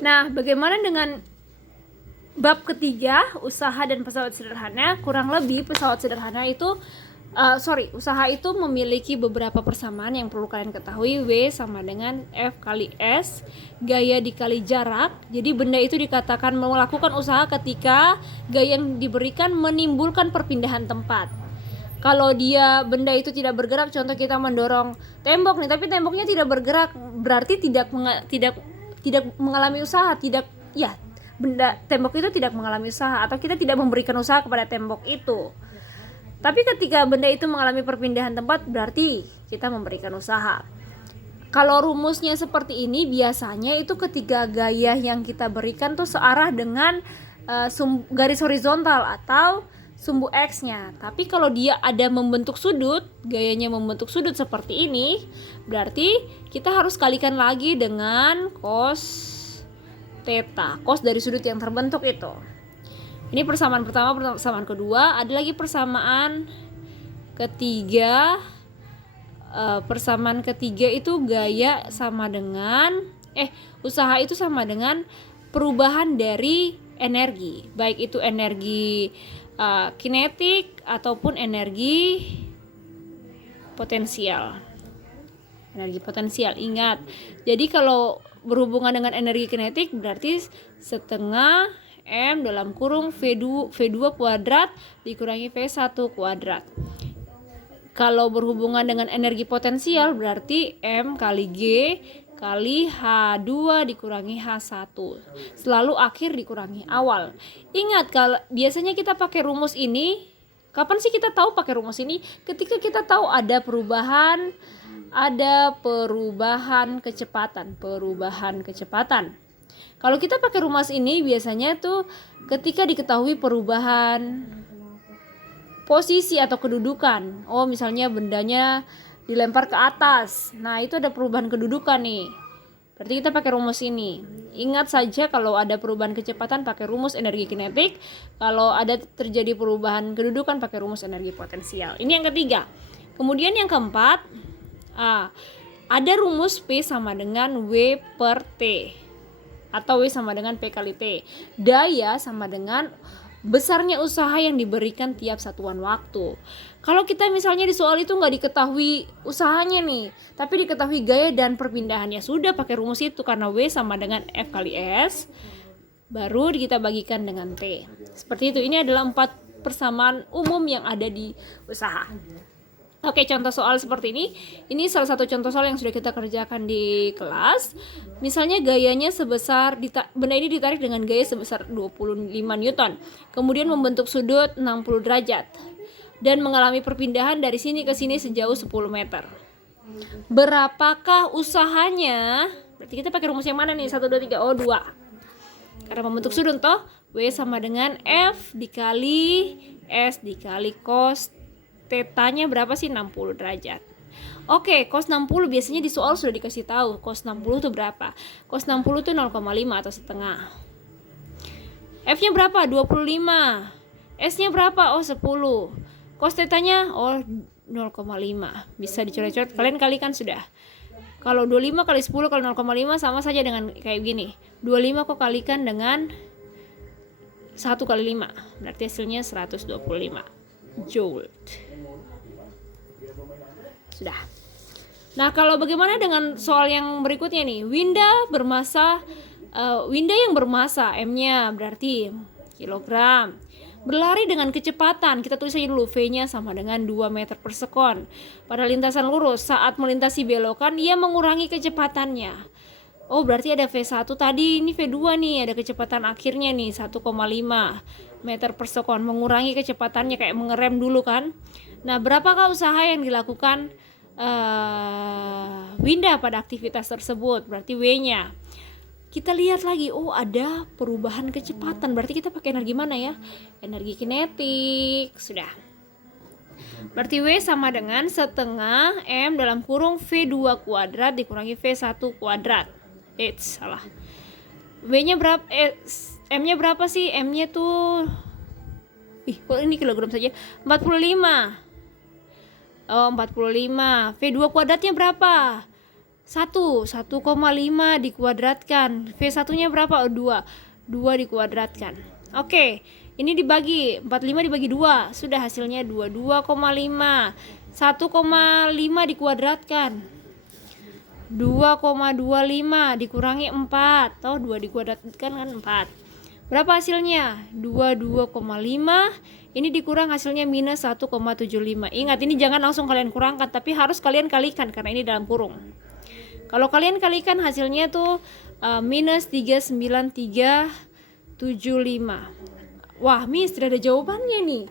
Nah, bagaimana dengan bab ketiga, usaha dan pesawat sederhana? Kurang lebih pesawat sederhana itu usaha itu memiliki beberapa persamaan yang perlu kalian ketahui. W sama dengan F kali S, gaya dikali jarak. Jadi benda itu dikatakan melakukan usaha ketika gaya yang diberikan menimbulkan perpindahan tempat. Kalau dia benda itu tidak bergerak, contoh kita mendorong tembok nih, tapi temboknya tidak bergerak, berarti tidak mengalami usaha, benda tembok itu tidak mengalami usaha, atau kita tidak memberikan usaha kepada tembok itu. Tapi ketika benda itu mengalami perpindahan tempat, berarti kita memberikan usaha. Kalau rumusnya seperti ini, biasanya itu ketika gaya yang kita berikan tuh searah dengan garis horizontal atau sumbu X-nya. Tapi kalau dia ada membentuk sudut, gayanya membentuk sudut seperti ini, berarti kita harus kalikan lagi dengan cos theta, cos dari sudut yang terbentuk itu. Ini persamaan pertama. Persamaan kedua, ada lagi persamaan ketiga. Persamaan ketiga itu gaya sama dengan usaha itu sama dengan perubahan dari energi, baik itu energi kinetik ataupun energi potensial. Energi potensial, ingat. Jadi kalau berhubungan dengan energi kinetik berarti setengah M dalam kurung V2 kuadrat dikurangi V1 kuadrat. Kalau berhubungan dengan energi potensial berarti M kali G kali H2 dikurangi H1. Selalu akhir dikurangi awal. Ingat, kalau biasanya kita pakai rumus ini, kapan sih kita tahu pakai rumus ini? Ketika kita tahu ada perubahan kecepatan. Kalau kita pakai rumus ini biasanya tuh ketika diketahui perubahan posisi atau kedudukan. Oh, misalnya bendanya dilempar ke atas. Nah, itu ada perubahan kedudukan nih. Berarti kita pakai rumus ini. Ingat saja kalau ada perubahan kecepatan pakai rumus energi kinetik. Kalau ada terjadi perubahan kedudukan pakai rumus energi potensial. Ini yang ketiga. Kemudian yang keempat, ada rumus P sama dengan W per T. Atau W sama dengan P kali T. Daya sama dengan besarnya usaha yang diberikan tiap satuan waktu. Kalau kita misalnya di soal itu nggak diketahui usahanya nih, tapi diketahui gaya dan perpindahannya, sudah pakai rumus itu karena W sama dengan F kali S, baru kita bagikan dengan T. Seperti itu. Ini adalah 4 persamaan umum yang ada di usaha. Oke, contoh soal seperti ini. Ini salah satu contoh soal yang sudah kita kerjakan di kelas. Misalnya gayanya benda ini ditarik dengan gaya sebesar 25 Newton. Kemudian membentuk sudut 60 derajat. Dan mengalami perpindahan dari sini ke sini sejauh 10 meter. Berapakah usahanya? Berarti kita pakai rumus yang mana nih? 1, 2, 3. Oh, 2. Karena membentuk sudut toh. W sama dengan F dikali S dikali cos tetanya berapa sih? 60 derajat. Oke, cos 60 biasanya di soal sudah dikasih tahu. Cos 60 itu berapa? Cos 60 itu 0,5 atau setengah. F-nya berapa? 25. S-nya berapa? Oh, 10. Cos tetanya 0,5. Bisa dicoret-coret. Kalian kalikan sudah. Kalau 25 kali 10 kali 0,5 sama saja dengan kayak gini. 25 kok kalikan dengan 1 kali 5. Berarti hasilnya 125 joule. Sudah. Nah, kalau bagaimana dengan soal yang berikutnya nih? Winda yang bermasa M-nya berarti kilogram. Berlari dengan kecepatan, kita tulis aja dulu, V-nya sama dengan 2 meter per sekon. Pada lintasan lurus, saat melintasi belokan, ia mengurangi kecepatannya. Oh, berarti ada V1 tadi, ini V2 nih, ada kecepatan akhirnya nih, 1,5 meter per sekon. Mengurangi kecepatannya kayak mengerem dulu kan. Nah, berapakah usaha yang dilakukan Winda pada aktivitas tersebut? Berarti W-nya. Kita lihat lagi, oh ada perubahan kecepatan. Berarti kita pakai energi mana ya? Energi kinetik. Sudah. Berarti W sama dengan setengah M dalam kurung V2 kuadrat dikurangi V1 kuadrat. Salah. W-nya berapa? M-nya berapa sih? M-nya tuh kok ini kilogram saja? 45. Oh, 45. V2 kuadratnya berapa? 1,5 dikuadratkan. V1 nya berapa? 2 dikuadratkan. Oke, ini dibagi 45 dibagi 2, sudah hasilnya 22,5. 1,5 dikuadratkan 2,25 dikurangi 4, toh 2 dikuadratkan kan 4. Berapa hasilnya? 22,5. Ini dikurang hasilnya minus 1,75. Ingat, ini jangan langsung kalian kurangkan, tapi harus kalian kalikan karena ini dalam kurung. Kalau kalian kalikan hasilnya tuh minus 39375. Wah, Miss, sudah ada jawabannya nih.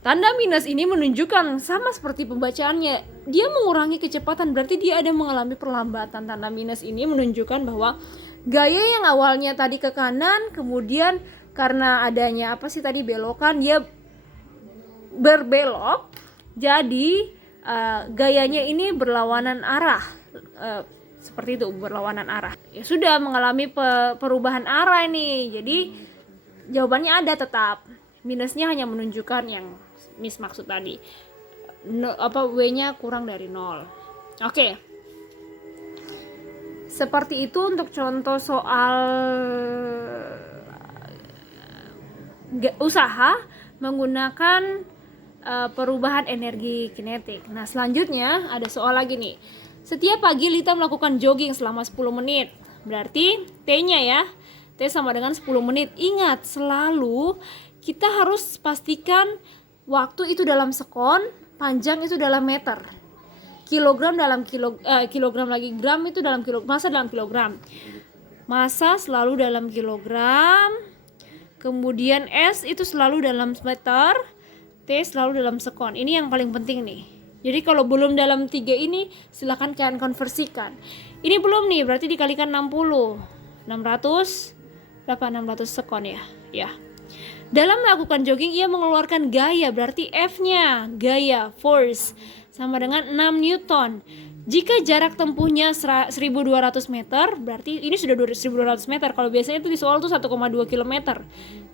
Tanda minus ini menunjukkan sama seperti pembacaannya. Dia mengurangi kecepatan, berarti dia ada mengalami perlambatan. Tanda minus ini menunjukkan bahwa gaya yang awalnya tadi ke kanan, kemudian karena adanya belokan, dia berbelok. Jadi gayanya ini berlawanan arah. Seperti itu, berlawanan arah. Ya sudah mengalami perubahan arah ini. Jadi jawabannya ada tetap. Minusnya hanya menunjukkan yang Miss maksud tadi. W-nya kurang dari 0. Oke. Seperti itu untuk contoh soal usaha menggunakan perubahan energi kinetik. Nah, selanjutnya ada soal lagi nih. Setiap pagi Lita melakukan jogging selama 10 menit. Berarti T-nya ya. T sama dengan 10 menit. Ingat, selalu kita harus pastikan waktu itu dalam sekon, panjang itu dalam meter. Kilogram dalam kilogram lagi, gram itu dalam masa dalam kilogram. Masa selalu dalam kilogram. Kemudian S itu selalu dalam meter, T selalu dalam sekon. Ini yang paling penting nih. Jadi kalau belum dalam 3 ini silahkan kalian konversikan. Ini belum nih, berarti dikalikan 60. 600 berapa? 600 sekon ya. Ya. Dalam melakukan jogging ia mengeluarkan gaya, berarti F-nya gaya, force, sama dengan 6 Newton. Jika jarak tempuhnya 1200 meter, berarti ini sudah 1200 meter. Kalau biasanya itu di soal tuh 1,2 km.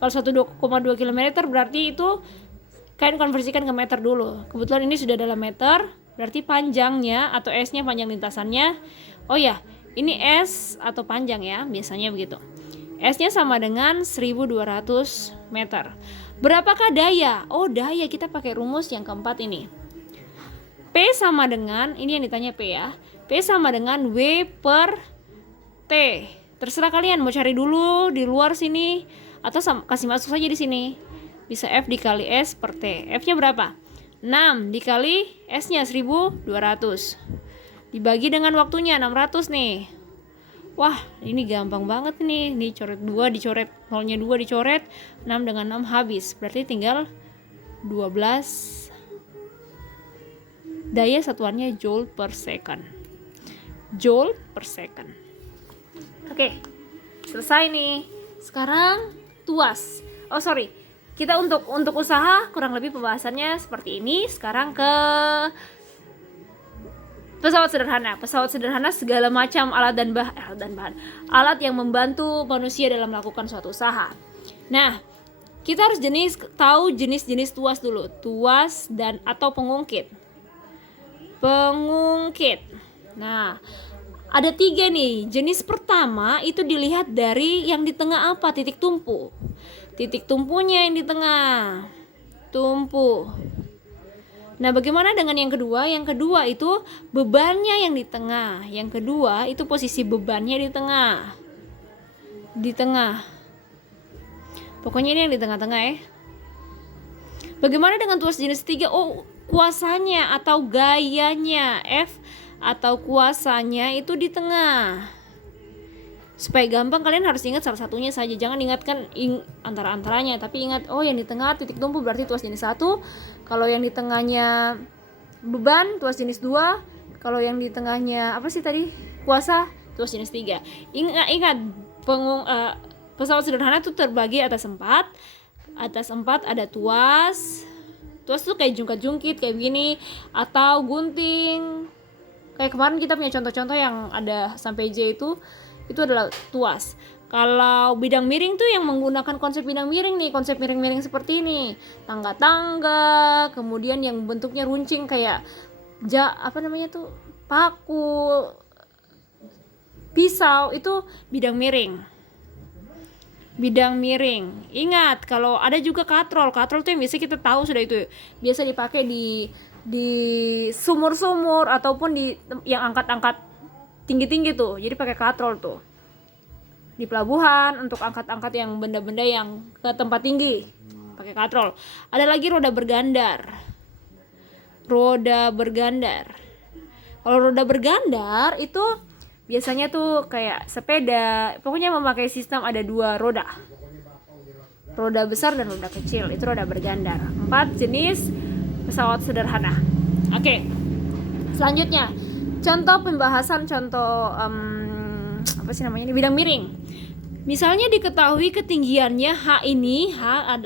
Kalau 1,2 km berarti itu kalian konversikan ke meter dulu. Kebetulan ini sudah dalam meter, berarti panjangnya atau S-nya, panjang lintasannya. Oh ya, ini S atau panjang ya, biasanya begitu. S-nya sama dengan 1200 meter. Berapakah daya? Oh, daya kita pakai rumus yang keempat ini. P sama dengan, ini yang ditanya P ya. P sama dengan W per T. Terserah kalian mau cari dulu di luar sini atau kasih masuk saja di sini. Bisa F dikali S per T. F-nya berapa? 6 dikali S-nya 1200. Dibagi dengan waktunya 600 nih. Wah, ini gampang banget nih. Nih coret 2 dicoret, 0-nya 2 dicoret, 6 dengan 6 habis. Berarti tinggal 12. Daya satuannya joule per second. Joule per second. Oke. Selesai nih. Sekarang tuas. Oh, sorry. Kita untuk usaha kurang lebih pembahasannya seperti ini. Sekarang ke pesawat sederhana segala macam alat dan bahan alat yang membantu manusia dalam melakukan suatu usaha. Nah, kita harus tahu jenis-jenis tuas dulu, tuas dan atau pengungkit. Nah, ada 3 nih. Jenis pertama itu dilihat dari yang di tengah apa, titik tumpu. Titik tumpunya yang di tengah, tumpu. Nah, bagaimana dengan yang kedua? Yang kedua itu bebannya yang di tengah. Yang kedua itu posisi bebannya di tengah. Di tengah. Pokoknya ini yang di tengah-tengah ya. Bagaimana dengan tuas jenis 3? Oh, kuasanya atau gayanya, F atau kuasanya itu di tengah. Supaya gampang kalian harus ingat salah satunya saja. Jangan ingatkan antara-antaranya, tapi ingat, oh yang di tengah titik tumpu berarti tuas jenis 1. Kalau yang di tengahnya beban, tuas jenis 2. Kalau yang di tengahnya kuasa, tuas jenis 3. Ingat pesawat sederhana itu terbagi atas 4. Atas 4 ada tuas. Tuas tuh kayak jungkat-jungkit kayak begini, atau gunting. Kayak kemarin kita punya contoh-contoh yang ada sampai J itu adalah tuas. Kalau bidang miring tuh yang menggunakan konsep bidang miring nih, konsep miring-miring seperti ini, tangga-tangga, kemudian yang bentuknya runcing kayak paku, pisau itu bidang miring. Bidang miring. Ingat, kalau ada juga katrol. Katrol tuh yang biasa kita tahu sudah itu. Biasa dipakai di sumur-sumur ataupun di yang angkat-angkat tinggi-tinggi tuh. Jadi pakai katrol tuh. Di pelabuhan untuk angkat-angkat yang benda-benda yang ke tempat tinggi. Pakai katrol. Ada lagi roda bergandar. Roda bergandar. Kalau roda bergandar itu biasanya tuh kayak sepeda, pokoknya memakai sistem ada 2 roda. Roda besar dan roda kecil, itu roda bergandar. 4 jenis pesawat sederhana. Oke. Selanjutnya, contoh pembahasan contoh apa sih namanya? Bidang miring. Misalnya diketahui ketinggiannya H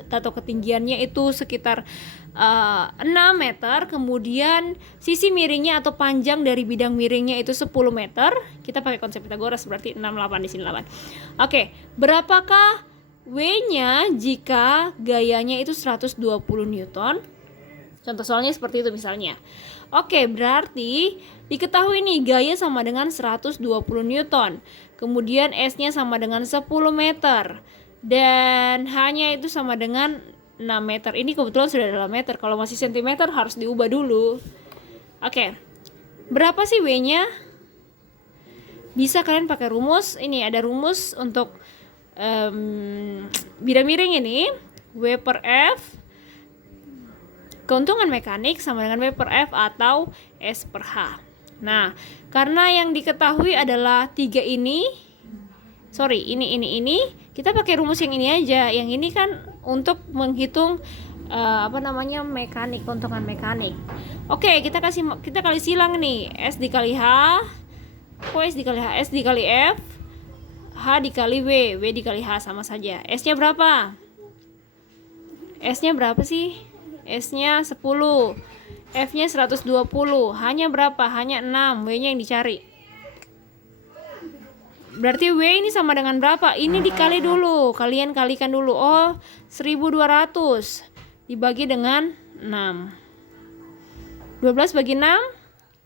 atau ketinggiannya itu sekitar 6 meter, kemudian sisi miringnya atau panjang dari bidang miringnya itu 10 meter. Kita pakai konsep Pythagoras, berarti 6, 8 di sini 8. Oke, berapakah W-nya jika gayanya itu 120 Newton? Contoh soalnya seperti itu misalnya. Oke, berarti diketahui nih gaya sama dengan 120 Newton. Kemudian S-nya sama dengan 10 meter. Dan H-nya itu sama dengan 6 meter. Ini kebetulan sudah dalam meter. Kalau masih sentimeter harus diubah dulu. Oke. Berapa sih W-nya? Bisa kalian pakai rumus. Ini ada rumus untuk bidang miring ini. W per F. Keuntungan mekanik sama dengan W per F atau S per H. Nah, karena yang diketahui adalah 3 ini. Ini. Kita pakai rumus yang ini aja. Yang ini kan untuk menghitung mekanik, keuntungan mekanik. Oke, kita kali silang nih. S dikali H, S dikali H, S dikali F, H dikali W, W dikali H sama saja. S-nya berapa? S-nya berapa sih? S-nya 10. F-nya 120. H-nya berapa? H-nya 6. W-nya yang dicari. Berarti W ini sama dengan berapa? Ini dikali dulu. Kalian kalikan dulu. Oh, 1200 dibagi dengan 6. 12 bagi 6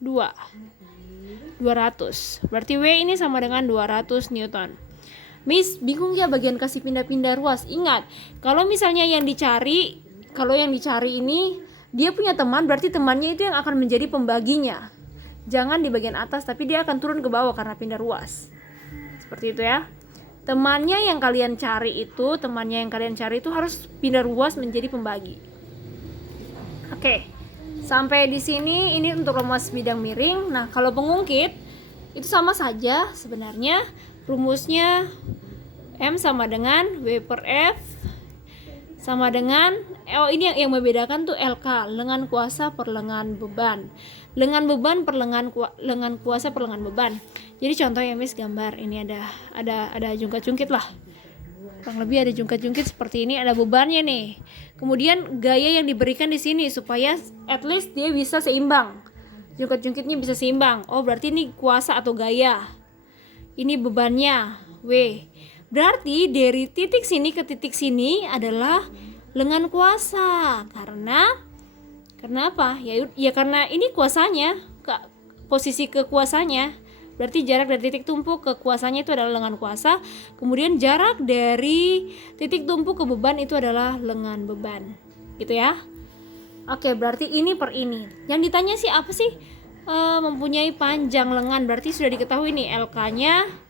2. 200. Berarti W ini sama dengan 200 Newton. Miss, bingung ya bagian kasih pindah-pindah ruas. Ingat, kalau misalnya yang dicari ini dia punya teman, berarti temannya itu yang akan menjadi pembaginya. Jangan di bagian atas, tapi dia akan turun ke bawah karena pindah ruas. Seperti itu ya. Temannya yang kalian cari itu harus pindah ruas menjadi pembagi. Oke. Sampai di sini ini untuk rumus bidang miring. Nah, kalau pengungkit itu sama saja sebenarnya. Rumusnya M sama dengan W per F sama dengan ini yang membedakan tuh LK, lengan kuasa per lengan beban. Lengan beban per lengan kuasa per lengan beban. Jadi contoh ya Miss, gambar ini ada jungkat-jungkit lah. Kurang lebih ada jungkat-jungkit seperti ini, ada bebannya nih. Kemudian gaya yang diberikan di sini supaya at least dia bisa seimbang. Jungkat-jungkitnya bisa seimbang. Oh, berarti ini kuasa atau gaya. Ini bebannya W. Berarti dari titik sini ke titik sini adalah lengan kuasa. Karena apa? Ya karena ini kuasanya, posisi kekuasanya. Berarti jarak dari titik tumpu ke kuasanya itu adalah lengan kuasa. Kemudian jarak dari titik tumpu ke beban itu adalah lengan beban. Gitu ya. Oke, berarti ini per ini. Yang ditanya sih apa sih? Mempunyai panjang lengan. Berarti sudah diketahui nih LK-nya.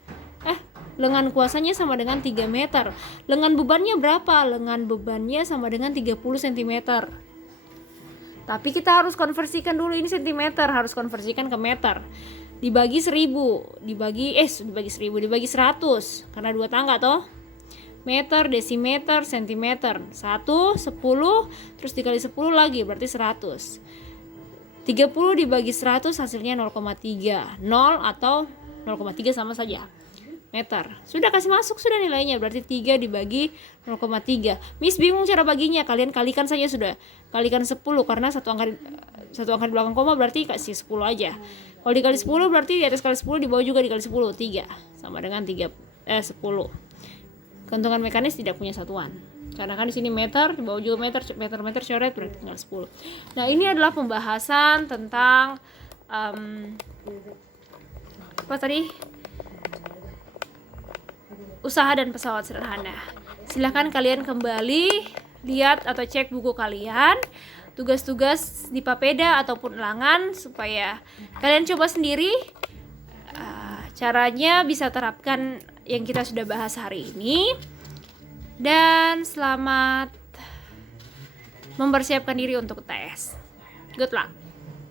Lengan kuasanya sama dengan 3 meter. Lengan bebannya berapa? Lengan bebannya sama dengan 30 cm. Tapi kita harus konversikan dulu, ini cm, harus konversikan ke meter. Dibagi 1000, dibagi 100 karena 2 tangga toh. Meter, desimeter, sentimeter. 1, 10, terus dikali 10 lagi berarti 100. 30 dibagi 100 hasilnya 0,3. 0 atau 0,3 sama saja. Meter. Sudah kasih masuk sudah nilainya, berarti 3 dibagi 0,3. Miss bingung cara baginya, kalian kalikan saja sudah. Kalikan 10 karena satu angka di belakang koma berarti kasih 10 aja. Kalau dikali 10 berarti di atas kali 10 di bawah juga dikali 10, 3 sama dengan 10. Keuntungan mekanis tidak punya satuan. Karena kan di sini meter, di bawah juga meter coret berarti tinggal 10. Nah, ini adalah pembahasan tentang apa tadi? Usaha dan pesawat sederhana. Silahkan kalian kembali lihat atau cek buku kalian, tugas-tugas di papeda ataupun ulangan, supaya kalian coba sendiri. Caranya bisa terapkan yang kita sudah bahas hari ini. Dan selamat mempersiapkan diri untuk tes. Good luck.